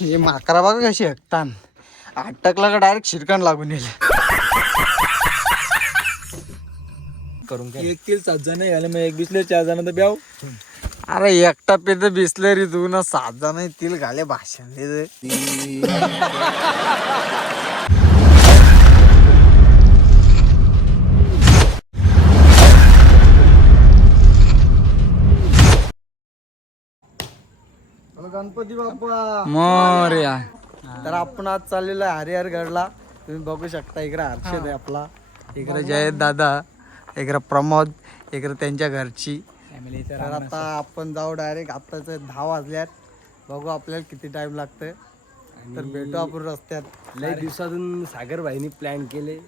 हे माकरा बघा कशी हकतान अटकला का डायरेक्ट शिरकान लागून येईल करून काय 1 किल 7 जण झाले मग 1 बिसले 4 जण तर ब्याव. अरे एकटा पेत बिसलेरी तू ना 7 जण येतील घाले भाषण दे गणपती बाप्पा मोरया. तर आपण आज चाललेलो आहे हरिहरगडला. तुम्ही बघू शकता इकडे हर्षद आहे आपला, इकडे जयेश दादा, इकडे प्रमोद, इकडे त्यांच्या घरची. तर आता आपण जाऊ डायरेक्ट. आताच 10 वाजल्यात. बघू आपल्याला किती टाइम लागतंय. तर भेटू आपण रस्त्यात. लय दिवसातून सागर भाईनी प्लॅन केले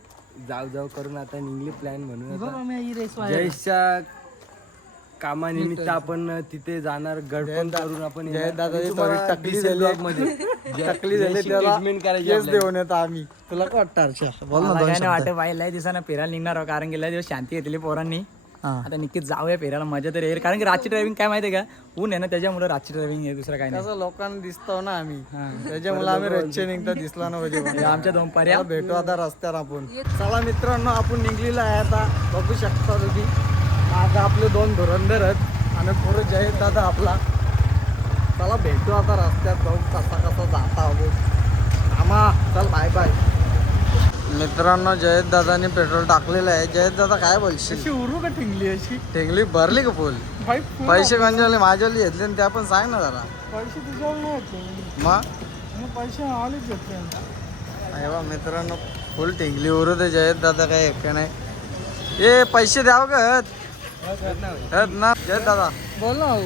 जाऊ करून आता निघली प्लॅन म्हणून जयेशच्या कामानिमित्त आपण तिथे जाणार. गडपण करून आपण जयेश दादा टकली झाली त्याला केस देऊन येतो आम्ही. तुला काय वाटतं हर्षा? बोल ना दोन शब्द. वाटत बाई लय दिवसानं फिरायला निघणार आहोत कारण की लय दिवस शांती घेतली पोरांनी. आता नक्कीच जाऊया फिरायला, मजा तर येईल. कारण की रातची ड्रायव्हिंग काय माहितीये का, ऊन आहे ना त्याच्यामुळे रातची ड्रायव्हिंग आहे, दुसरं काय नाही. कसं लोकांना दिसतो ना आम्ही, त्याच्यामुळे आम्ही रच्चे निघता दिसला ना पाहिजे. आमच्या 2 पर्याय भेटू आता रस्त्यावर आपण. चला मित्रांनो, आपण निघलेलो आहे आता. बघू शकता तुम्ही मागं आपले 2 धुरंधर आहेत आणि पुढे जयेश दादा आपला. चला भेटू आता रस्त्यात, जाऊ कसा जाता आहोत आम्हा. चल बाय बाय. मित्रांनो, जयेश दादाने पेट्रोल टाकलेलं आहे. जयेश दादा काय बोलशील? उरू का ठिंगली अशी टेंगली भरली का फुल? पैसे कोणचे माझ्यावाली घेतले ते आपण सांग ना जरा. पैसे तुझ्यावर नाही मग पैसे आलेच घेतले. बा मित्रांनो, फुल टेंगली उरू दे. जयेश दादा काय एक नाही. ए पैसे द्याव का ना जयेश दादा? बोल ना भाऊ.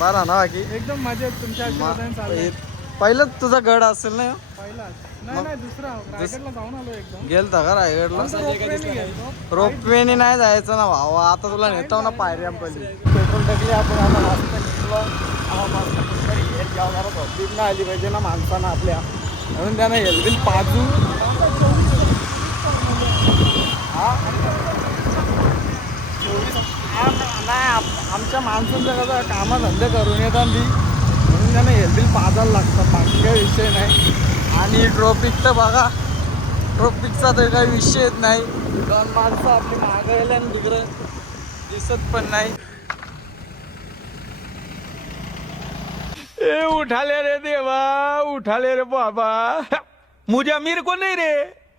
बरा ना बाकी एकदम मजेत तुमच्या आशीर्वादाने चाललंय. पहिलंच तुझा गड असेल ना? पहिला नाही दुसरा रायगडला जाऊन आलो एकदम. गेलता का रायगडला? गेलतो. रोपवेने नाही जायचं ना भाऊ. आता तुला नेतो ना पायऱ्यांपल्ली. पेट्रोल टाकली आपण आता. मस्त निघलो. ना आली पाहिजे ना माणसानं आपल्या, म्हणून त्यानं हेल्मेट पाजू. नाही आमच्या माणसांचं कसं कामधंदे करून येतात ती, म्हणून त्यांना हेल्मेट पाजायला लागतं. बाकी काही विषय नाही. आणि ट्रॉफिक तर बघा, ट्रॉफिकचा तर काही विषयच नाही. 2 माणसं आपली मागं गेले आणि तिकडं दिसत पण नाही. ए उठाले रे देवा, उठाले रे बाबा, मुझे अमीर को नहीं रे,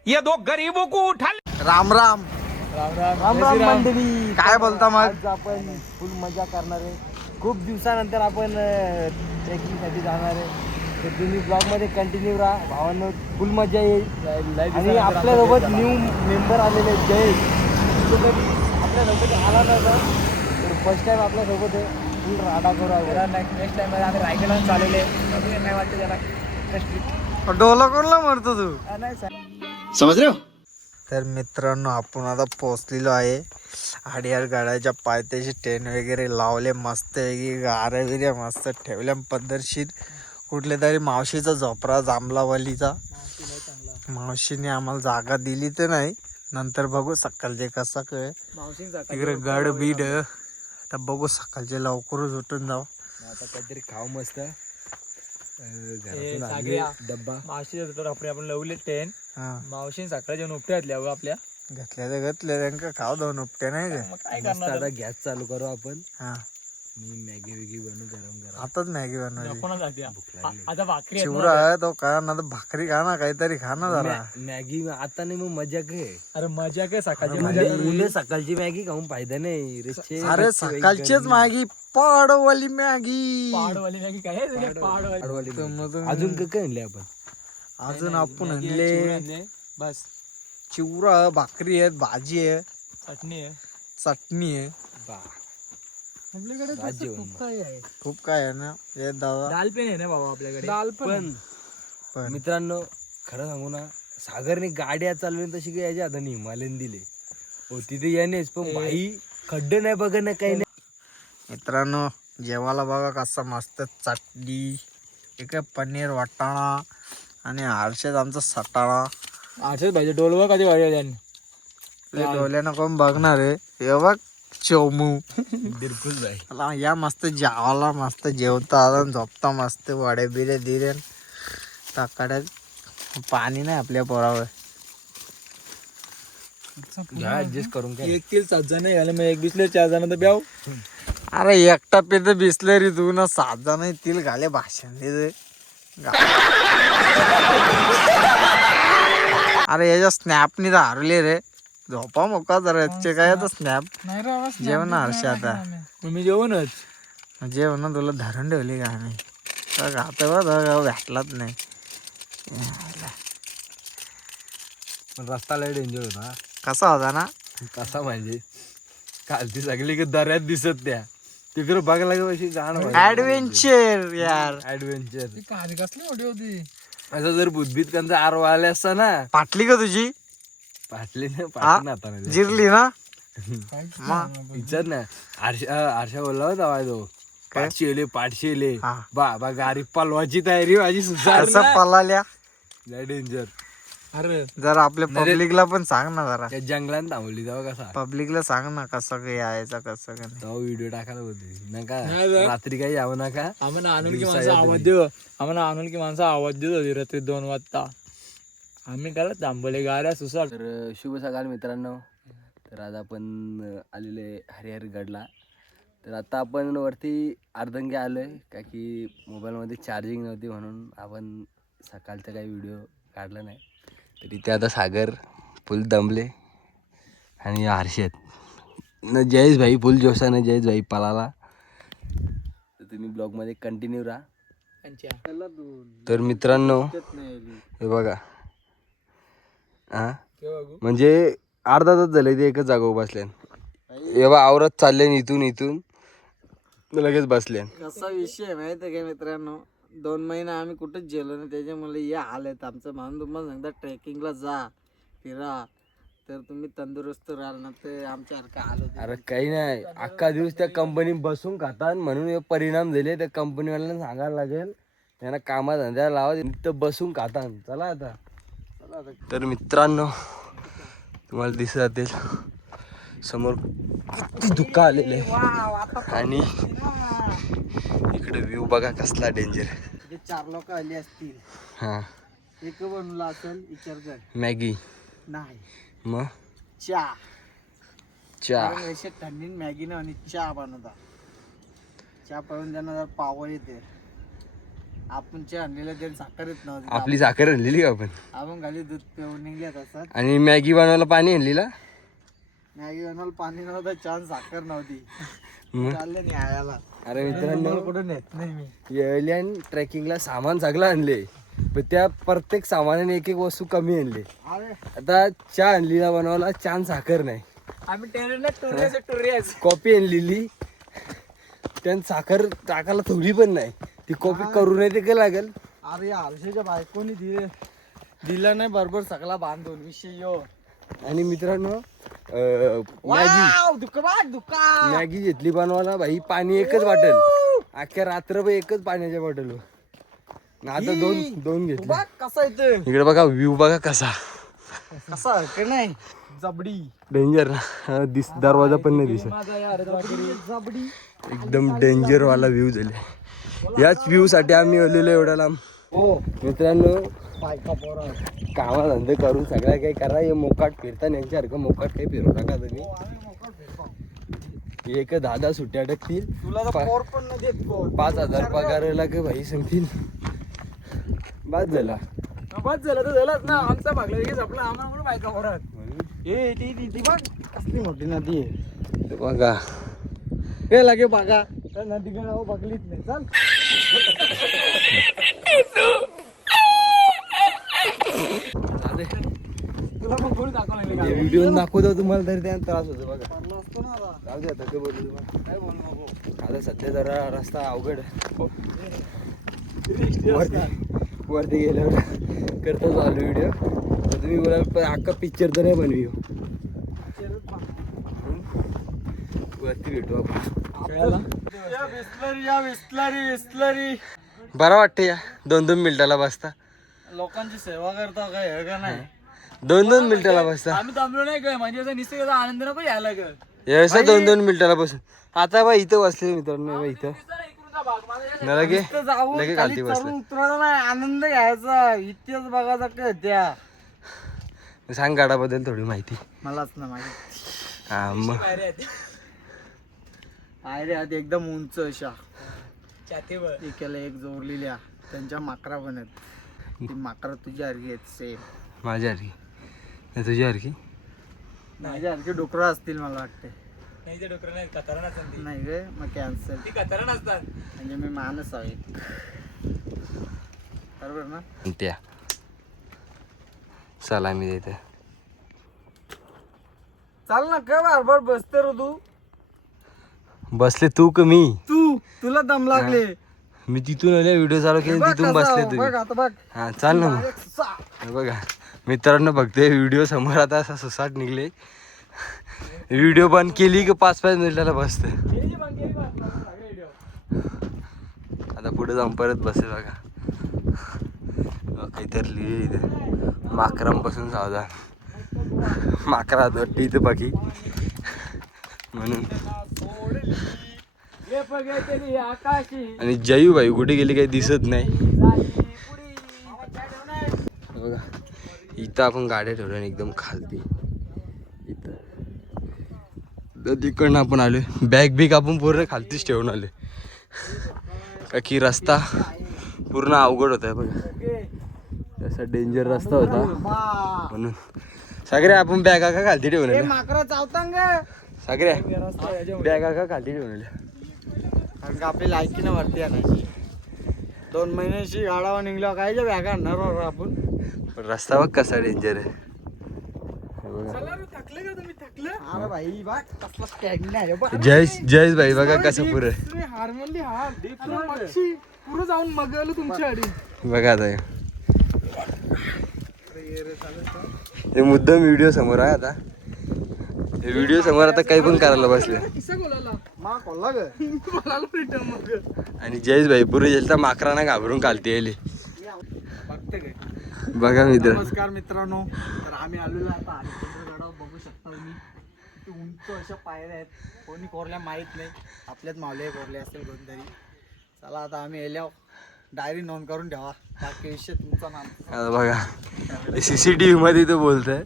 ये 2 गरीबों को उठा ले. राम राम राम राम मंडळी. काय बोलता मग? आज आपण फुल मजा करणार आहे. खूप दिवसानंतर आपण ट्रेकिंगसाठी जाणार आहे. तर तुम्ही ब्लॉग मध्ये कंटिन्यू राहा भावांनो, फुल मजा येईल. आणि आपल्यासोबत न्यू मेंबर आलेले आहेत जयेश. तो कधी आपल्यासोबत आला नव्हता, तर फर्स्ट टाइम आपल्यासोबत आहे. फुल राडा करू. नेक्स्ट टाइम आम्ही रायगडला चाललेले. काय वाटतं त्याला डोला कोणला म्हणतो तू? नाही सर. समज रे. तर मित्रांनो, आपण आता पोहोचलेलो आहे हरिहर गडाच्या पायथ्याशी. टेन वगैरे लावले मस्त आहे, गाऱ्या बिऱ्या मस्त ठेवल्या पद्धतशीर. कुठले तरी मावशीचा झोपरा जांभलावालीचा. मावशीने आम्हाला जागा दिली तर नाही, नंतर बघू सकाळचे कसा काय इकडे गड बीड. तर बघू सकाळचे लवकरच उठून जाऊ. आता काहीतरी खाऊ मस्त. घरातून आले डब्बा मावशी आपण लावले 10. हा मावशी सकाळी जेवण उपटे घातल्या आपल्या. घेतल्या त्यांना खाऊ 2 उपटे नाही का? काय मस्त. आता गॅस चालू करू आपण. हा मी मॅगी वेगी बनवू गरम गरम. आताच मॅगी बनवायची. कोणा जाते भूक लागली. आता भाकरी चिवडा आहे तो करा ना, तर भाकरी खा ना, काहीतरी खा ना जरा. मॅगी आता नाही मग मजा काय. अरे मजा काय सकाळची उद्या सकाळची मॅगी खाऊन फायदा नाही रे. अरे सकाळचीच मॅगी, पाडवाली मॅगी. पाडवाली मॅगी काय आहे? पाडवाली अजून काय आणले आपण? अजून आपण आणले बस चिवडा, भाकरी आहेत, भाजी आहे, चटणी आहे. चटणी आहे, आपल्याकडे तसं खूप काही आहे. खूप काय आहे ना. हे दादा दाल पेन आहे ना बाबा आपल्याकडे. पण मित्रांनो, खरं सांगू ना, सागरने गाड्या चालवली तशी काही याच्या हाताने हिमालयन दिले हो. तिथे यानेच पण बाई खड्डे नाही बघ ना, काही नाही. मित्रांनो, जेवायला बघा कसा मस्त चटणी, इकडे पनीर वाटाणा आणि हर्षद आमचा सटाणा. असंच पाहिजे. डोलवा कधी वाढल्या डोल्यानं कोण बघणार आहे? हे बघ चोमू. बिलकुल नाही. या मस्त जेवायला, मस्त जेवता झोपता मस्त, वडे बिडे दिले. ताकाड्यात पाणी नाही आपल्या पोरावर. ऍडजस्ट करून काय एक किल 7 जण झाले मग एक बिसले 4 जण तर ब्याव. अरे एकटा पेत बिसलरी तू ना 7 जण येतील घाले भाषण दे. अरे याच्या स्नॅपनी तर हरले रे. झोपा मोका जरा काय तर स्नॅप जेवण हर्ष आता मी जेवणच जेवण तुला धरून ठेवली का आम्ही आता भेटलाच नाही. रस्ता लय डेंजर होता. कसा होता ना कसा म्हणजे कालची सगळी की दऱ्यात दिसत त्या तिकडे बघायला लागेल अशी जाण ऍडव्हेंचर यार. ऍडव्हेंचर कहाणी कसली मोठी होती. असं जर बुद्धबीत कंचा आरो आले असता ना पाटली का तुझी पाटली ना पाटली ना आता नाही. जिरली ना विचार ना आरशा बोलला होता तो पाठशेले हा. बा गाडी पलवाची तयारी माझी सुसार कसं पळाल्या. डेंजर. अरे जरा आपल्या पब्लिकला पण सांग ना जरा. त्या जंगलात थांबवली तेव्हा कसा पब्लिकला सांग ना कसं काय यायचं कसं काय नाही. तेव्हा व्हिडिओ टाकायला होती नका रात्री काही यावं नका. आम्हाला आणून की माणसं आवाज देऊ. आम्हाला आणून की माणसं आवाज देत होती रात्री 2 वाजता. आम्ही काय थांबवले गाड्या सुसाट. तर शुभ सकाळ मित्रांनो. तर आज आपण आलेले हरिहरगडला. तर आता आपण वरती अर्धंगे आलोय का की मोबाईलमध्ये चार्जिंग नव्हती म्हणून आपण सकाळचा काही व्हिडिओ काढला नाही. तर इथे आता सागर फुल दमले आणि हर्षद न जयेश भाई फुल जोशा न जयेश भाई पळाला. तर तुम्ही ब्लॉगमध्ये कंटिन्यू राहा. तर मित्रांनो हे बघा हा म्हणजे अर्धा तास झाले ते एकच जागेवर बसले. एव्हा आवरत चालले इथून लगेच बसले. कसा विषय माहिती आहे का मित्रांनो. 2 महिने आम्ही कुठंच गेलो ना त्याच्यामुळे हे हाल आहेत आमचं. म्हणून तुम्हाला सांगता ट्रेकिंगला जा फिरा तर तुम्ही तंदुरुस्त राहाल ना ते आमच्यासारखं हाल होते. अरे काही नाही अख्खा दिवस त्या कंपनी बसून खातात म्हणून हे परिणाम झाले. त्या कंपनीवाल्यांना सांगायला लागेल त्यांना कामा धंद्याला लावा तिथं बसून खातात. चला आता. तर मित्रांनो तुम्हाला दिसत जातील समोर किती धुकं आलेलं आहे आणि इकडे व्ह्यू बघा कसला डेंजर. 4 लोक आली असतील. हा एक बनवला असेल विचार कर. मॅगी नाही मग चहा. चहा असे थंडीत मॅगी ना आणि चहा बनवता. चहा पिऊन त्यांना जर पावर येते. आपण चहा आणलेला तरी साखर येत नव्हती. आपली साखर आणलेली का आपण खाली दूध पिऊन निघले तसं. आणि मॅगी बनवायला पाणी आणलेला. मॅगी बनवायला पाणी नव्हतं छान साखर नव्हती. मग चालले नाही आयाला. अरे मित्रांनो कुठून येत नाही मी. एलियन ट्रेकिंगला सामान सगळं आणले पण त्या प्रत्येक सामानाने एक वस्तू कमी आणली. अरे आता चहा आणलीला बनवायला छान साखर नाही. आम्ही टेरेस कॉफी आणलेली त्यात साखर टाकायला थोडी पण नाही. ती कॉफी करू नये ते काय लागेल. अरे हर्षीच्या बायकोनी दिला नाही बरोबर सगळा बांधून विषय यो. आणि मित्रांनो मॅगी घेतली बनवायला भाई पाणी एकच बाटल अख्ख्या रात्रभर एकच पाण्याच्या बाटल. आता दोन घेतले. कसा येतोय इकडे बघा व्ह्यू बघा कसा कसा नाही जबडी डेंजर दरवाजा पण नाही दिसत. जबडी एकदम डेंजर वाला व्ह्यू झाले. याच व्ह्यू साठी आम्ही आलेलो एवढा लांब. मित्रांनो बायका पोरा कामा धंदे करून सगळ्या काही करा. हे मोकाट फिरता यांच्यासारखं मोकाट काही फिरू नका तुम्ही. एक 10 सुट्ट्या अटकतील. तुला तर पोर पण नाही देत कोण. 5,000 पगाराला का भाई सांगतील. बाद झाला बस झालं तर झालंच ना. आमचा भागला लगेच आपला आम्हाला पण बायका पोरात. ए ती बघ कसली मोठी नदी आहे. बघा हे लागे बघा त्या नदीकडे बघलीच नाही. चल तुला पण कोणी दाखवलं लागले व्हिडिओ दाखवतो तुम्हाला तरी त्यात त्रास होतो बघा. असतो ना आता. जाऊ दे आता काय बोलू तुम्हाला. काय बोलू नको. आता सध्या जरा रस्ता अवघड वरती गेल्यावर करतो चालू व्हिडिओ. तुम्ही बोलाल पण अख्खा पिक्चर तर नाही बनवी. वरती भेटू आपण. विस्लरी बरं वाटतं या 2-2 मिनिटाला बसता. लोकांची सेवा करता काय हे का नाही. 2-2 मिनिटाला बसता. आम्ही थांबलो नाही काय म्हणजे असं निसर्गाचा आनंद नको यायला ग. यायचं 2-2 मिनिटाला बसून. आता बा इथं बसले मित्रांनो. बा इथं लगे नुसतं जाऊन लगे खाली खालती बसलं. चढून उतरायचं नाही, आनंद घ्यायचा, इतिहास बघायचा काय त्या सांग गाडाबद्दल थोडी माहिती. मलाच ना माहिती. हा मग पायऱ्या आहेत एकदम उंच अशा, एकाला एक जोडलेल्या, त्यांच्या माकरा पण आहेत. ती माकरा तुझ्या सारखी आहेत सेम. माझ्या हरकी नाही तुझ्या हरकी. माझ्या सारखे डोकरं असतील मला वाटते. नाही गे मग कॅन्सल. म्हणजे मी माणूस आहे बरोबर ना. त्या चला मी देते. चाल ना काय बारबार बसते रो तू. बसले तू का मी? तुला दम लागले. मी तिथून आले व्हिडिओ चालू केले तिथून बसले बघ तुम्ही. आता बघ. हा चाल ना मग. हे बघा मित्रांनो बघते व्हिडिओ समोर आता असा सुसाट निघले. व्हिडिओ बंद केली की 5-5 मिनिटाला बसते. आता पुढे जाऊन परत बसेल बघा. काहीतरी लिहिले इथे माकरांपासून सावधान. माकरा वाटते इथे बाकी म्हणून. आणि जयू भाई कुठे गेली काही दिसत नाही बघा. इथं आपण गाड्या ठेवल्या एकदम खालती. इथं तिकडनं आपण आलोय. बॅग बिग आपण पूर्ण खालतीच ठेवून आलोय का की रस्ता पूर्ण अवघड होता बघा. असा डेंजर रस्ता होता म्हणून. सागऱ्या आपण बॅगा का खालती ठेवून आल्या? माकरा चावतांग सागऱ्या बॅगा का खालती ठेवून आल्या? कारण का आपली लायकी ना वरती आणायची. 2 महिन्याची गाडावर निघल्यावर कायच्या बॅगा आणणार आपण. पण रस्ता बघ कसा डेंजर आहे. अरे भाई बघ कसला स्टॅमिना आहे बघ. जयेश भाई बघा कसं पुरं हार म्हणली हार पुरं जाऊन मग आलो तुमच्या आडी. बघा आता हे मुद्दाम व्हिडिओ समोर आहे. आता हे व्हिडिओ समोर आता काही पण करायला बसले. आणि जयेश भाई पुरे गेलता माकरांना घाबरून खालती आली बघा मित्र. नमस्कार मित्रांनो. तर आम्ही आलेलो आता हरिश्चंद्र गडावर बघू शकता तुम्ही. किती उंच अशा पायऱ्या आहेत. कोणी कोरल्या माहित नाही. आपल्यात मावले कोरले असेल कोणतरी. चला आता आम्ही येल्यावर डायरी नोंद करून ठेवा. बाकी विषय तुमचं नाम. आता बघा CCTV मध्ये तो बोलतोय.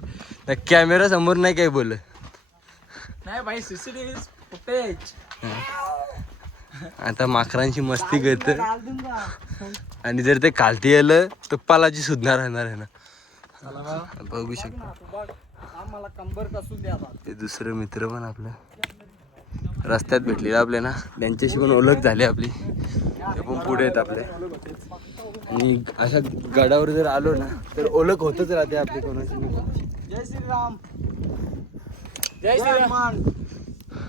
कॅमेरा समोर नाही काही बोल. नाही भाई CCTV फुटेज. आता माकरांची मस्ती करत. आणि जर ते खालती आलं तर पालाची सुधणार राहणार आहे ना. बघू शकता मला कंबर कसून द्या. ते दुसरे मित्र पण आपल्या रस्त्यात भेटलेलं आपल्या ना. त्यांच्याशी पण ओळख झाली आपली. ते पण पुढे आहेत आपले. आणि अशा गडावर जर आलो ना तर ओळख होतच राहते आपली कोणाची. जय श्रीराम. जय श्रीराम.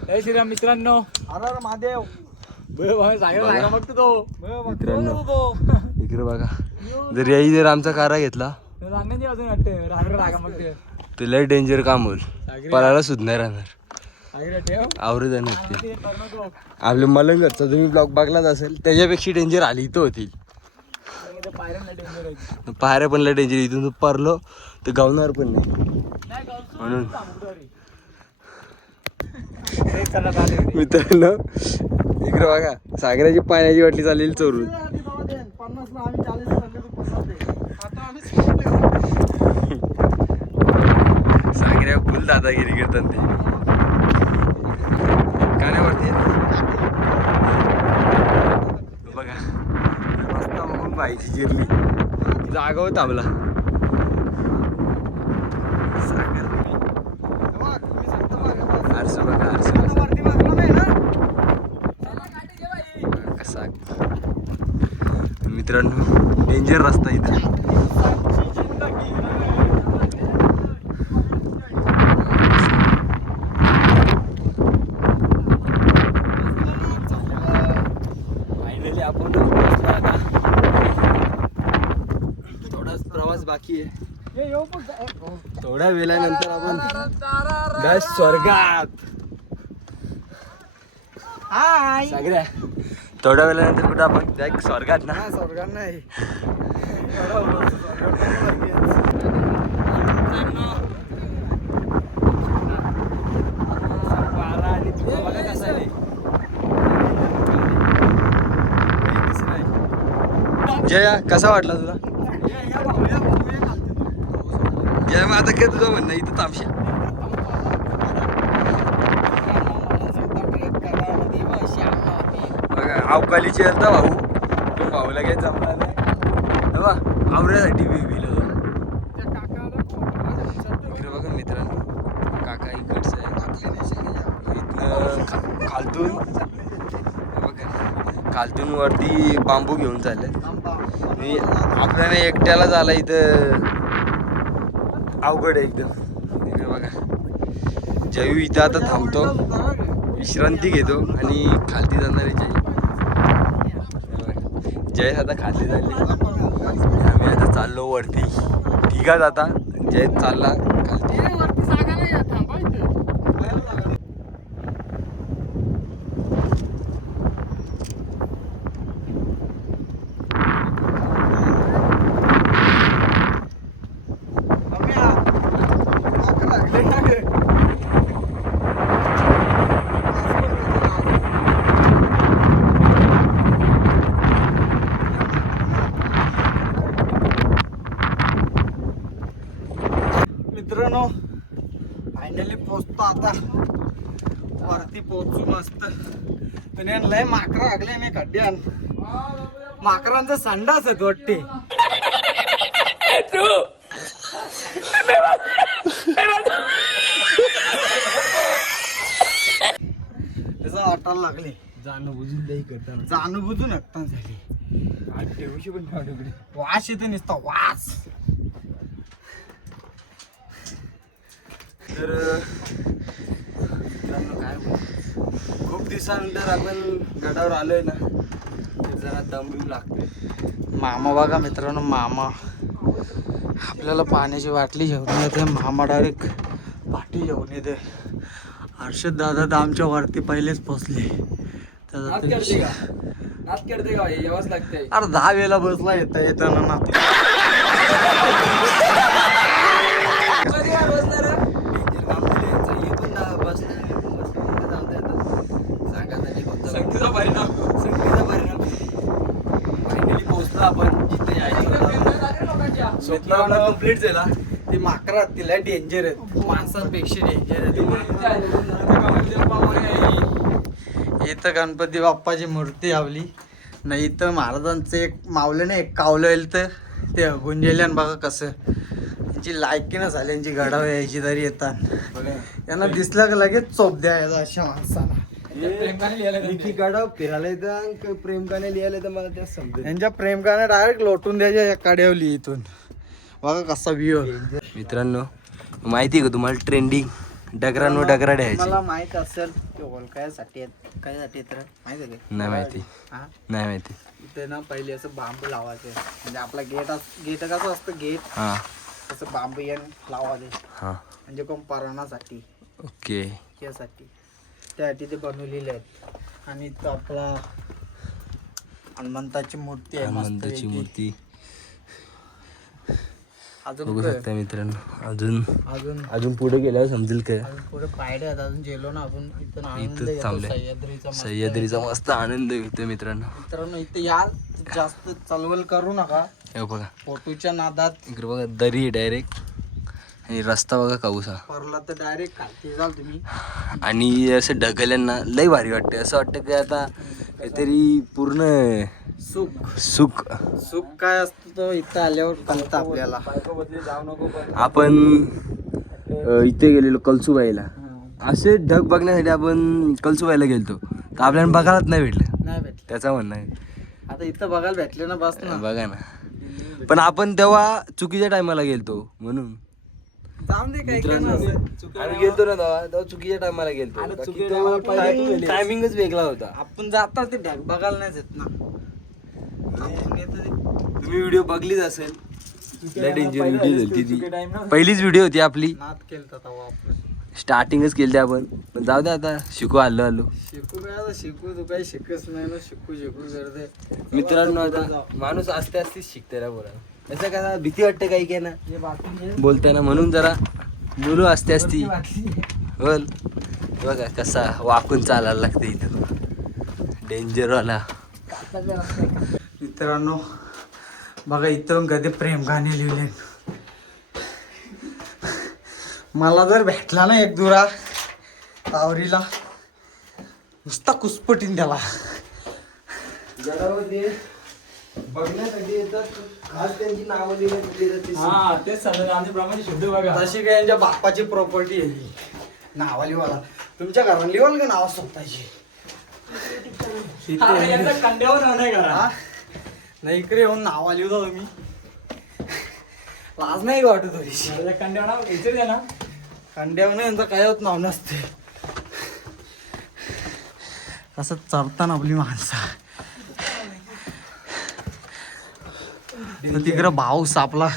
जय श्रीराम मित्रांनो. हर हर महादेव. मित्रांनो इकडे बघा. जर आमचा कारा घेतला तर लय डेंजर काम होईल. पळायला सुद्धा राहणार. आवडत नसते आपले मलंगरचा तुम्ही ब्लॉग बघलाच असेल. त्याच्यापेक्षा डेंजर आली इथं होतील. पायऱ्या पण लय डेंजर. इथून परलो तर गावणार पण नाही म्हणून. मित्रांनो इकडे बघा सागराची पाण्याची वाटली चालेल चोरून. 50 ला आम्ही 40 म्हणले तू 50 दे. आता आम्ही सागऱ्या फुल दादागिरी करतात ते. कानावरती बघा रस्ता बघून बाईची जिरली. जागावर थांबला सागर. आरसा बघा आरसा वरती बघलो नाही ना. कसा. मित्रांनो डेंजर रस्ता इथं. फायनली आपण पोहोचलो आता. थोडाच प्रवास बाकी आहे. थोड्या वेळानंतर आपण बस स्वर्गात. हाय. सागऱ्या थोड्या वेळानंतर कुठं आपण डायरेक्ट स्वर्गात ना. स्वर्गात नाही. जया कसा वाटला तुला? जय मग आता काय तुझं म्हणणं इथं तामशा बघा अवकालीची येतं भाऊ पण भाऊला काही जमला नाही बघा आवऱ्यासाठी बिल इकडे बघा मित्रांनो काका इकडचं आहे इथनं खालतून बघा खालतून वरती बांबू घेऊन चालले आणि आपल्याला एकट्याला झाला इथं अवघड आहे एकदम इकडे बघा जयू इथं आता थांबतो विश्रांती घेतो आणि खालती जाणारी जय आता खाली झाली आम्ही आता चाललो वरती ठीकाच आता जय चालला खालती मित्रांनो फायनली पोचतो आता वरती पोचू मस्त पण लय माकरं लागले मी खड्ड्यान माकरांचा संडास आहेत वाटते त्याचा वाटायला लागले जाणं बुजून नाही करताना जाणू बुजून एकता झाली आणि ठेवशी पण ठेवडे वास येते नुसता वास तर मित्रांनो काय बोलू खूप दिवसानंतर आपण गडावर आलोय ना तर जरा दम बिम लागतोय मामा बघा मित्रांनो मामा आपल्याला पाण्याची बाटली घेऊन येते मामा डायरेक्ट पाठी घेऊन येते हर्षद दादा तर आमच्या वरती पहिलेच पोचले त्याचा तर विषय- यावंच लागतंय अरे 10 वेळेला बसला येताना ना संगीचा परिणाम फायनली पोहोचलो आपण जिथे यायचं स्वप्न आपलं कम्प्लीट झाला ते माकरात तिला डेंजर आहेत माणसांपेक्षा डेंजर आहेत इथं गणपती बाप्पाची मूर्ती आवली नाही तर महाराजांचं एक मावलं नाही एक कावलं येईल तर ते गुंजेल्यान बघा कसं त्यांची लायकीनं झाली यांची घडावं यायची तरी येतात यांना दिसलं का लगेच चोप द्यायचा अशा माणसाला लिखी काढा फिरायला येतं प्रेम गाणे लिहायला तर मला त्याच समजेल यांच्या प्रेम गाणं डायरेक्ट लोटून द्यायच्या या काड्यावली इथून बघा कसा व्ह्यू मित्रांनो माहिती आहे का तुम्हाला ट्रेंडिंग डगरांवर डगरा द्यायची मला माहित असेल ते ओळखायसाठी आहेत काय तर माहित आहे का? नाही माहिती हा नाही माहिती इथे ना पहिले असं बांबू लावायचे म्हणजे आपला गेट कसं असतं गेट हां तसं बांबू येण लावायचे हां म्हणजे कोण पराणासाठी ओके यासाठी त्यासाठी ते बनवलेले आहेत आणि इथं आपला हनुमंताची मूर्ती आहे हनुमंताची मस्तपैकी. मूर्ती अजून बघू काय? शकता मित्रांनो अजून अजून अजून पुढे गेल्यावर समजेल काय अजून पुढे पायऱ्या आहेत अजून गेलो ना आपण इथं आनंद इथंच घेतो थांबले. सह्याद्रीचा मस्त. सह्याद्रीचा मस्त आनंद घेतोय मित्रांनो मित्रांनो इथे या जास्त चलवल करू नका हे बघा फोटोच्या नादात इकडे बघा दरी डायरेक्ट आणि रस्ता बघा काऊसा परला तर डायरेक्ट खालती जाल तुम्ही आणि असं ढकल्यांना लय भारी वाटते असं वाटतं की आता काहीतरी पूर्ण सुख सुख सुख काय असतं तो इथं आल्यावर कळतं आपल्याला आपण इथे गेलेलो कलसुबाईला असे ढग बघण्यासाठी आपण कलसुबाईला गेलतो तर आपल्याला बघायलाच नाही भेटलं नाही भेटलं त्याचा म्हणणं आहे आता इथं बघायला भेटले ना बस ना बघा ना पण आपण तेव्हा चुकीच्या टायमाला गेलतो म्हणून जाऊन दे काही काय नसेल. आम्ही गेलतो ना तेव्हा तेव्हा चुकीच्या टायमाला गेलतो टायमिंगच वेगळा होता आपण जाता ते ढग बघायला नाही येत ना आपण येतं ते तुम्ही व्हिडिओ बघलीच असेल लय डेंजर व्हिडिओ झाली ती पहिलीच व्हिडिओ होती आपली नाद केलता तेव्हा आपण स्टार्टिंगच केली आपण पण जाऊ दे आता शिकू आलो शिकू काय आता शिकू तू काही शिकच नाही ना शिकू करते मित्रांनो आता माणूस आस्ते आस्तेच शिकते ना बोला असं कसा भीती वाटते काही काय ना बोलताना म्हणून जरा बोलू असते असती बोल बघा कसा वाकून चालायला लागते इथं डेंजरवाला मित्रांनो बघा इथं कधी प्रेम गाणे लिहिले. मला जर भेटला ना एक दुरा तावरीला नुसता कुसपटीन त्याला. गडामध्ये बघण्यासाठी येतात, खास त्यांची नावं लिहिली जाते. हा तेच सांगतो आम्ही ब्राह्मणी शब्द बघा. तशी काय यांच्या बाप्पाची प्रॉपर्टी आहे ही. नावा लिवाला तुमच्या घरात लिवाल का नाव स्वतःची? अरे यांचा कंड्यावर नाव नाही करा. हा? नाही इकडे येऊन नावा लिहतो तुम्ही. लाज नाही का वाटत थोडीशी? माझ्या कंड्यावर नाव घ्यायचं द्या ना. खंड्यावर नाही काय होत नाव नसते. असं चरताना आपली माणसं. तिकडं भाऊ सापला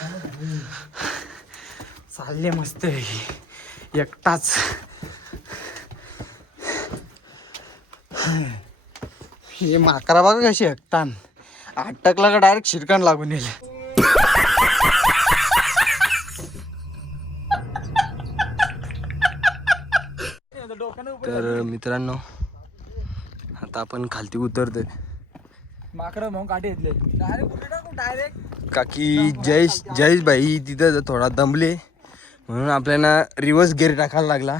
चालले मस्त एकटाच. हे माकरा बघा कशी एकटान अटकला का डायरेक्ट शिरकान लागून येईल. तर मित्रांनो आता आपण खालती उतरतोय. माकडं म्हणून काठी घेतले डायरेक्ट. काकी जयेश भाई तिथं थोडा दमले म्हणून आपल्याला रिव्हर्स गिअर टाकायला लागला.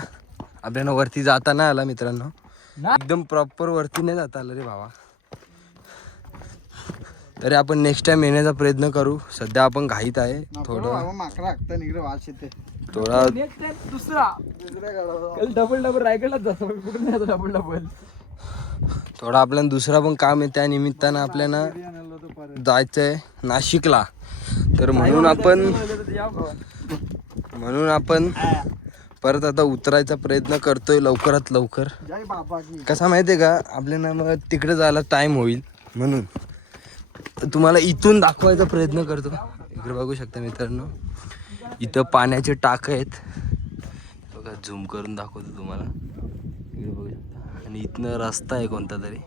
आपल्याला वरती जाता नाही आला मित्रांनो. एकदम प्रॉपर वरती नाही जाता आलं रे भावा. तरी आपण नेक्स्ट टाइम येण्याचा प्रयत्न करू. सध्या आपण घाईत आहे थोडं. माकरा हाकता निघलं वास येते. थोडा दुसरा डबल रायगडलाच जातो. कुठून नाही डबल. थोडा आपल्याला दुसरा पण काम आहे. त्या निमित्तानं आपल्याला जायचंय नाशिकला. तर म्हणून आपण परत आता उतरायचा प्रयत्न करतोय लवकरात लवकर. कसा माहितीये का आपल्याला मग तिकडे जायला टाइम होईल म्हणून तुम्हाला इथून दाखवायचा प्रयत्न करतो. इकडे बघू शकता मित्रांनो इथं पाण्याचे टाक आहेत बघा. झूम करून दाखवतो तुम्हाला. इकडे बघू शकता. आणि इथनं रस्ता आहे कोणता तरी.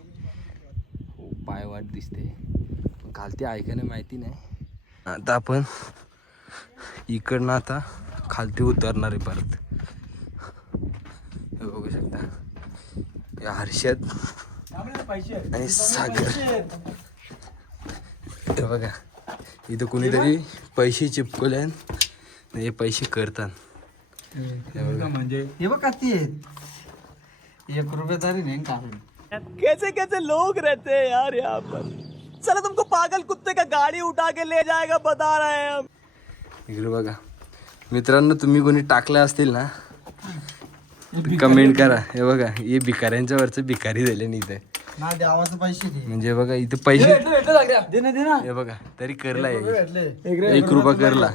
हो पायवाट दिसते पण खालती ऐकायला माहिती नाही. आता आपण इकडनं आता खालती उतरणार आहे परत. हे बघू शकता या हर्षद आणि सागर. हे बघा इथं कुणीतरी पैसे चिपकवले हे पैसे करतात. म्हणजे हे बघ किती आहेत. 1 रुपयादारी नाही कारण. कैसे कैसे लोग रहते हैं यार यहाँ पर. चलो तुमको पागल कुत्ते का गाड़ी उठा के ले जाएगा बता रहे हैं हम. इकडे बघा मित्रांनो तुम्ही कोणी टाकल्या असतील ना कमेंट करा. हे बघा हे भिकाऱ्यांच्या वरचं भिकारी झाले नाही इथे. ना देवाचे पैसे घे. म्हणजे बघा इथे पैसे दे ना. हे बघा तरी करला आहे. भेटले 1 रुपया करला.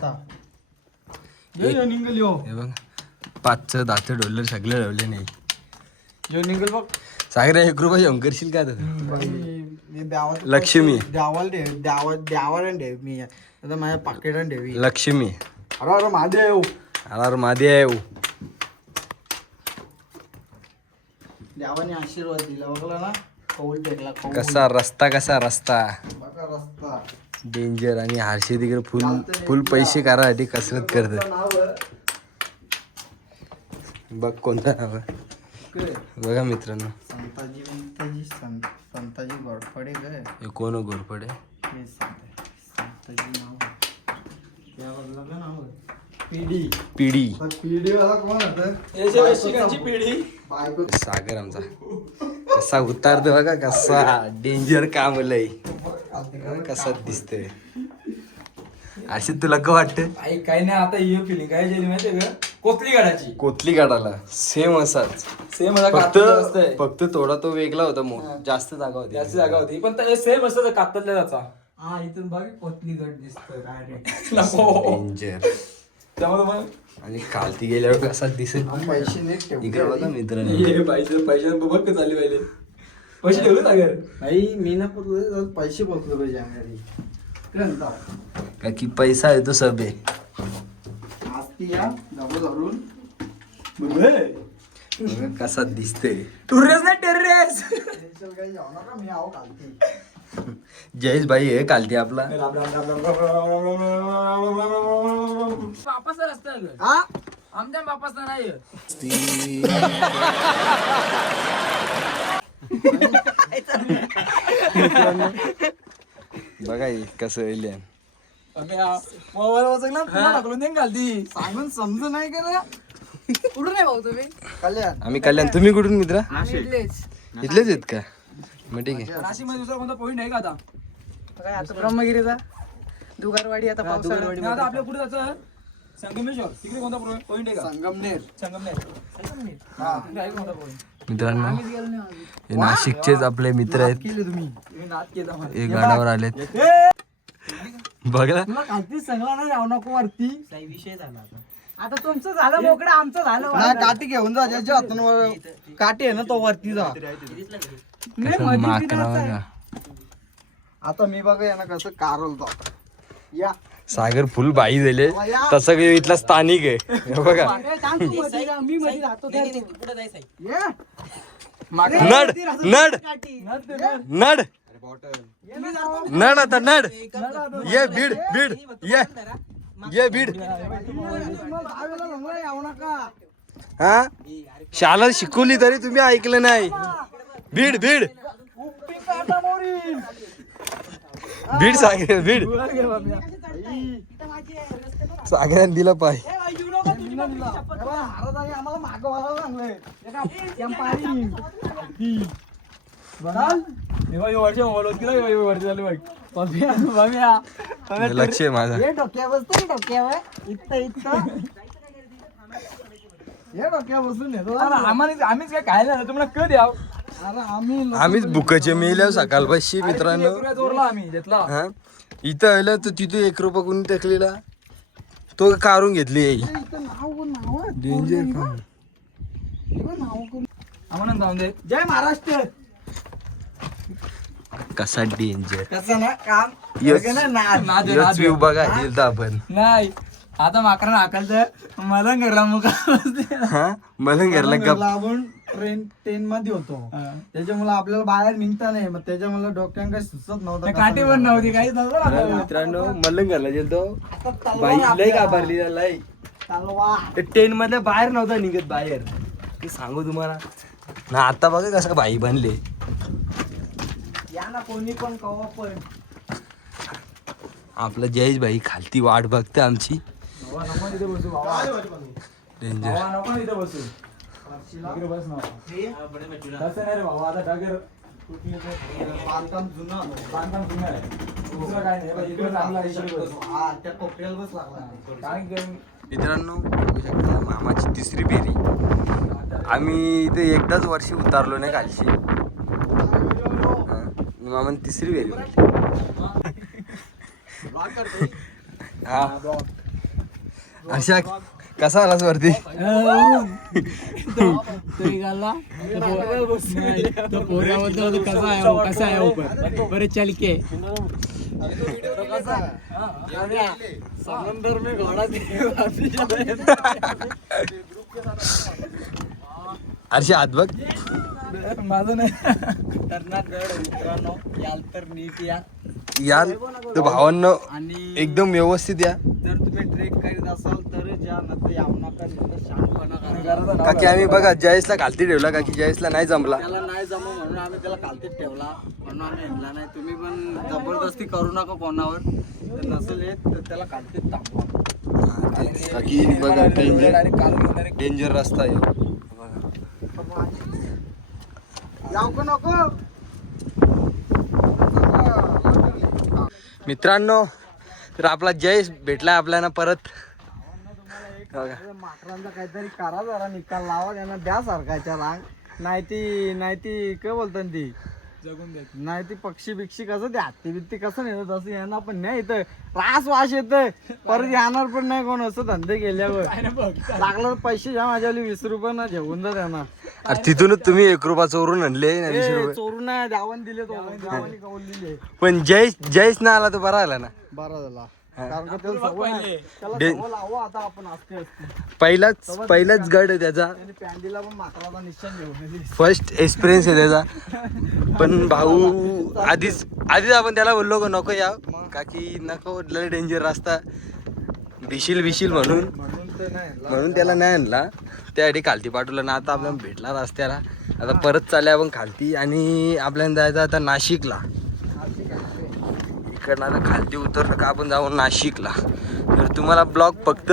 निघल यो. हे बघा 5 10 डॉलर सगळे ठेवले नाही. यो निघल बघ. सागर 1 रुपया घेऊन करशील का आता? मी देवाचं लक्ष्मी देवाला ठेव देवाला ठेव मी आता माझ्या पाकिटात ठेवी. लक्ष्मी. अरे महादेव. अरे महादेव. देवाने आशीर्वाद दिला बघला ना. कौल टेकला कौल. कसा रस्ता बघा रस्ता डेंजर. आणि हर्षी तिकडे फुल पैसे करायसाठी कसरत करत. बघ कोणता नाव आहे बघा मित्रांनो. संताजी घोरपडे ग. हे कोण घोरपडे? संताजी नाव त्या बदला का नाव पिढी. वाला कोण होतं? पिढी. सागर आमचा कसा उतारतो बघा. कसा डेंजर काम लय. कसा दिसतोय अशी तुला का वाटतं? काही नाही आता ही फिलिंग काय झाली माहितीये का. कोथली गाडाची कोथली गाडाला सेम असाच. सेम फक्त थोडा तो वेगळा होता. जास्त जागा होती. जास्त जागा होती पण सेम असतं कातरल्या जायचा. हा इथून बघ कोथली गड दिसतोय डायरेक्ट. डेंजर. त्यामुळे आणि खालती गेल्यावर कसा दिसेल. पैसे नीट ठेव. इकडे बघा मित्रांनो पैसे बघ का चालली पाहिजे. पैसे ठेवले सागर. नाही मी ना पुरले पैसे बोलतो पाहिजे आम्ही. का की पैसा आहे तो सब आहे. आस्ती या डबल धरून बघा कसा दिसते. टुरेस नाही टेरेस. काही जाऊ नका मी आहो खालती. जयेश भाई आहे खालती आपला. बापाचा रस्ता आहे हा आमच्या बापाचा नाही. बघा हे कसं येईल. मोबाईल वाचला पुन्हा ढकलून देईन घालती सांगून समजून नाही का कुठून आहे भाऊ तुम्ही? कल्याण आम्ही कल्याण. तुम्ही कुठून मित्र? आम्ही इथलेच. इथलेच आहेत का? मग ठीक आहे. नाशिकमध्ये दुसरा कोणता पॉईंट आहे का आता? काय आता ब्रह्मगिरीचा दुगारवाडी आता पावसाळ्यात. आता आपल्या पुढे जायचं संगमेश्वर. तिकडे कोणता पॉईंट आहे का? संगमनेर. मित्रांनो हे नाशिकचेच आपले मित्र आहेत. हे गाडावर आलेत बघा. तुला खालती सांगला ना राव नको वरती. विषय झाला आता तुमचं झालं मोकळं, आमचं झालं नाही काठी घेऊन जा ज्याच्या हातून काठी आहे ना तो वरती जा. कसं माकरा बघा. आता मी बघा यांना कसं कारलतो. या सागर फुल बाई झाले तसं काही इथला स्थानिक आहे हे बघा. मी मध्ये राहतो त्या या नड नड नड नड आता नड ये बीड बीड ये बीड. हा शाळा शिकवली तरी तुम्ही ऐकलं नाही. बीड बीड बीड सागर बीड सागराने दिला पाय. आम्हाला मागवायला लागलंय. लक्ष आहे माझं. हे डोक्यावर बसतो डोक्यावर इथं इथं हे डोक्यावर बसून येतो. आम्हीच काय खायला तुम्हाला कधी द्याव. अरे आम्हीच बुकाचे मेल्यावर सकाळपाशी मित्रांनो. हा इथं आलं तर तिथे 1 रुपया कोणी टाकलेला तो काढून घेतली. डेंजर जय महाराष्ट्र. कसा डेंजर कसं ना काम बघा गेलता आपण. नाही आता माकरा हाकलतं मला घरला मुका हा मलंग घरला गप. आपण ट्रेन मध्ये होतो त्याच्यामुळे आपल्याला बाहेर निघता नाही. मग त्याच्यामुळे डोक्यात काही सुचत नव्हतं. काठी पण नव्हती काहीच नव्हतं. मित्रांनो मलंग घरला गेलतो बाई लय घाबरली लय. ट्रेन मधल्या बाहेर नव्हता निघत बाहेर. मी सांगू तुम्हाला ना. आता बघा कसं बाई बनले. या ना कोणी पण कवा पण. आपलं जयेश भाई खालती वाट बघते आमची. डेंजर. मित्रांनो बघू शकता मामाची 3री फेरी. आम्ही इथे एकदाच वर्षी उतारलो नाही खालची. मामाने 3री फेरी हा. अशा कसा आलास वरती? बरे चल के समंदर में घोड़ा अरे हात बघ. माझं नाही. खतरनाक गड मित्रांनो. याल तर नीट या. यार तर भावांनो एकदम व्यवस्थित या. जर तुम्ही ट्रेक करीत असाल तर या नंतर यावं नका. शांतपणा करा. काकी आम्ही बघा जयेशला खालती ठेवला. काकी जयेशला नाही जमला. त्याला नाही जमा म्हणून आम्ही त्याला खालतीच ठेवला. म्हणून आम्ही हिंडला नाही. तुम्ही पण जबरदस्ती करू नका कोणावर. जर नसेल येत तर त्याला खालतीच टाकवा. काकी बघा डेंजर डेंजर रस्ता आहे. याव नको. मित्रांनो तर आपला जयेश भेटला आपल्याला परत. माकरांचा काहीतरी करा जरा निकाल लावा. त्यांना द्या सारखाच्या रांग. नाही ती काय बोलतात ती जगून द्या. नाही ती पक्षी बिक्षी कसं ते हत्ती बित्ती कसं नेत तसं यांना पण नाही. इथं रास वास येत परत येणार पण नाही कोण. असं धंदे केल्यावर लागलं पैसे घ्या माझ्यावाली 20 रुपये ना घेऊन जा त्यांना. अरे तिथूनच तुम्ही 1 रुपया चोरून आणले 20 रुपये. चोरून नाही द्यावण दिले. द्यावानी कौल दिले. पण जयेश ना आला तर बरा आला ना. बरं झाला. कारण का त्याला सवय आहे. त्याला सवय लावू आता आपण असते पहिलाच गड आहे त्याचा. त्याने पॅन्डीला पण माकराचा निशाण घेऊन फर्स्ट एक्सपिरियन्स आहे त्याचा. पण भाऊ आधीच आपण त्याला बोललो का नको या काकी नको लय डेंजर रस्ता भिशील म्हणून त्याला नाही आणला. त्यासाठी खालती पाठवलं ना. आता आपल्याला भेटला रस्त्याला. आता परत चालले आपण खालती आणि आपल्याला जायचं आता नाशिकला. इकडनं आता खालती उतरलं का आपण जाऊ नाशिकला. तर तुम्हाला ब्लॉग फक्त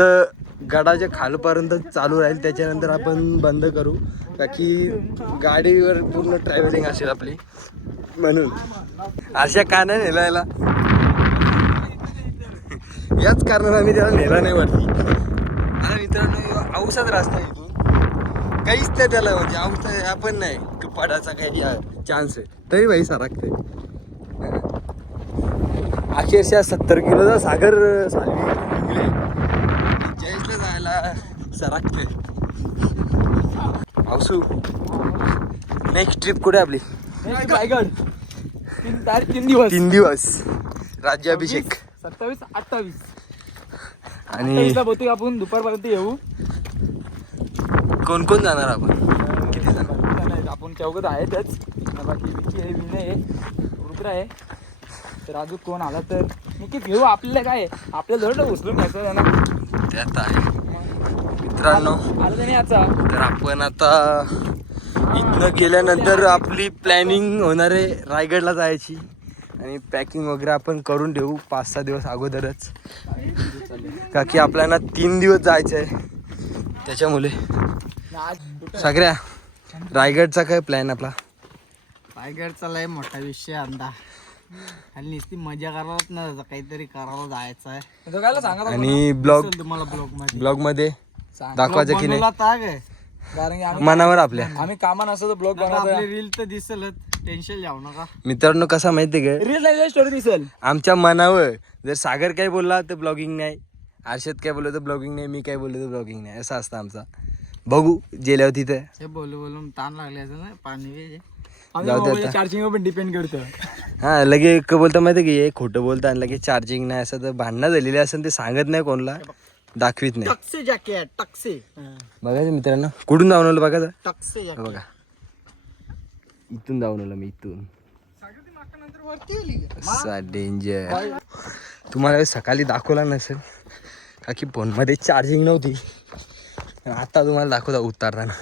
गडाच्या खालपर्यंत चालू राहील, त्याच्यानंतर आपण बंद करू का की गाडीवर पूर्ण ट्रॅव्हलिंग असेल आपली, म्हणून अशा का नाही नेला याला, याच कारणाने आम्ही त्याला नेला नाही वाटली. आता मित्रांनो औषध रस्ता इथून काहीच नाही त्याला, म्हणजे औषध आपण नाही की पडायचा काही चान्स आहे, तरी भाई सरकते. अक्षरशः 70 किलोचा सागर सालवी निघले, जयेशला जायला सरकते. औसू नेक्स्ट ट्रिप कुठे आपली? रायगड 3 दिवस राज्याभिषेक 27-28 आणि बहुतेक आपण दुपारपर्यंत येऊ. कोण कोण जाणार आपण? किती जण? आपण चौघत आहेतच, बाकी विकी आहे, विनय आहे, रुद्र आहे. तर अजून कोण आला तर नक्कीच घेऊ. आपल्याला काय आपल्याला जवळ उचलून घ्यायचं ना, त्यात आहे मित्रांनो. आलं तर नाही याचा. तर आपण आता इथनं गेल्यानंतर आपली प्लॅनिंग होणार आहे रायगडला जायची, आणि पॅकिंग वगैरे आपण करून ठेवू 5-6 दिवस अगोदरच, का की आपल्याला 3 दिवस जायचं आहे. त्याच्यामुळे सगळ्या रायगडचा काय प्लॅन आपला? रायगडचा लय मोठा विषय अंदा, आणि नुसती मजा करायलाच ना, काहीतरी करायला जायचं आहे. दोघायला सांगा आणि ब्लॉग तुम्हाला ब्लॉग मध्ये दाखवायचं की नाही ताग कारण की आम्ही मनावर आपल्या. आम्ही कामा नसतो तर ब्लॉग बनवतो. रील तर दिसलच, टेन्शन जाऊ नका. मित्रांनो कसा माहितीये का, रील नाही स्टोरी दिसेल. आमच्या मनावर जर सागर काय बोलला तर ब्लॉगिंग नाही, हर्षद काय बोललो तर ब्लॉगिंग नाही, मी काय बोललो तर ब्लॉगिंग नाही, असं असतं आमचा. बघू गेल्यावर तिथे. हे बोलून ताण लागले असेल ना, पाणी जाऊ दे आता. चार्जिंग वर पण डिपेंड करतं. हा लगे बोलता माहिती की हे खोटं बोलतं आणि लगे चार्जिंग नाही, असं तर भांडणं झालेली असेल ते सांगत नाही कोणाला, दाखवित नाही. टक्से जॅकेट टक्से बघायचं मित्रांनो कुठून जाऊन आलो बघा. टक्से हे बघा इथून जाऊन आलो मी, इथून. असा डेंजर तुम्हाला सकाळी दाखवला नसेल का की फोनमध्ये चार्जिंग नव्हती, आता तुम्हाला दाखवता उतरताना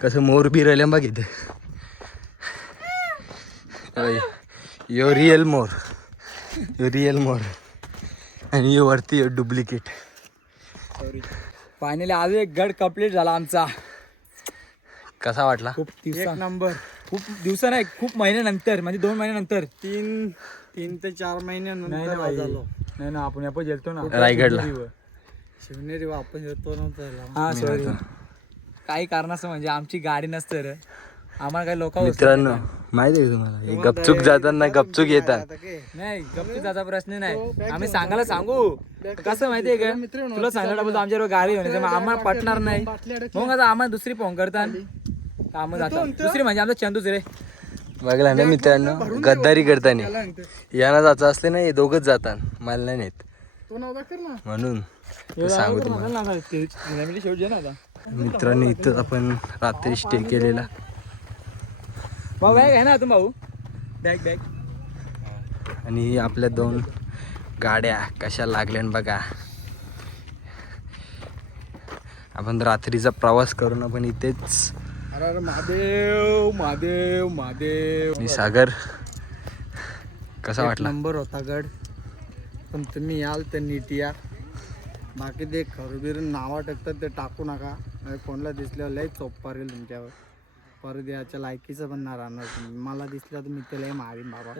कसं मोर बी राहिले बघ इथे. यो रिअल मोर, आणि यो वरती डुप्लिकेट. फायनली आज एक गड कंप्लीट झाला आमचा. कसा वाटला? खूप नंबर, खूप दिवसा नाही, खूप महिन्यानंतर, म्हणजे 2 महिन्यानंतर, 3 ते 4 महिन्यानंतर झालो. नाही ना, आपण आपण गेलतो ना रायगडला. शिवनेरी वापस येतो नव्हतं. हा सॉरी, काही कारणास्तव म्हणजे आमची गाडी नसतं रे, आम्हाला काही लोक मित्रांनो माहिती आहे तुम्हाला, हे गपचूक जातात ना गपचूक येतात. नाही, गप्पी जाता प्रश्न नाही, आम्ही सांगायला सांगू. कसं माहितीये का, तुला सांगायला बोलतो आमच्यावर गाडी होण्याचं, मग आम्हाला पटणार नाही, मग आता आम्हाला दुसरी फोन करतात, आम्ही जातात. दुसरी म्हणजे आमचा चंदूच रे. बघला ना मित्रांनो, गद्दारी करताना यांना जायचं असले ना, हे दोघच जातात, मला नाही नेत, म्हणून ते सांगू तुम्हाला. मित्रांनो इथं आपण रात्री स्टे केलेला. भाऊ बॅग आहे ना, भाऊ बॅग आणि आपल्या 2 गाड्या कशा लागल्या बघा. आपण रात्रीचा प्रवास करून आपण इथेच. अरे महादेव महादेव महादेव. आणि सागर कसा वाटला? नंबर होता गड, पण तुम्ही याल तर नीट या. बाकी ते खरबीर नावा टाकतात ते टाकू नका, कोणाला दिसल्यावर लय चोप पारेल तुमच्यावर, परत याच्या लायकीचं पण नाही राहणार तुम्ही. मला दिसलं तर मी त्याला मारीन बाबा.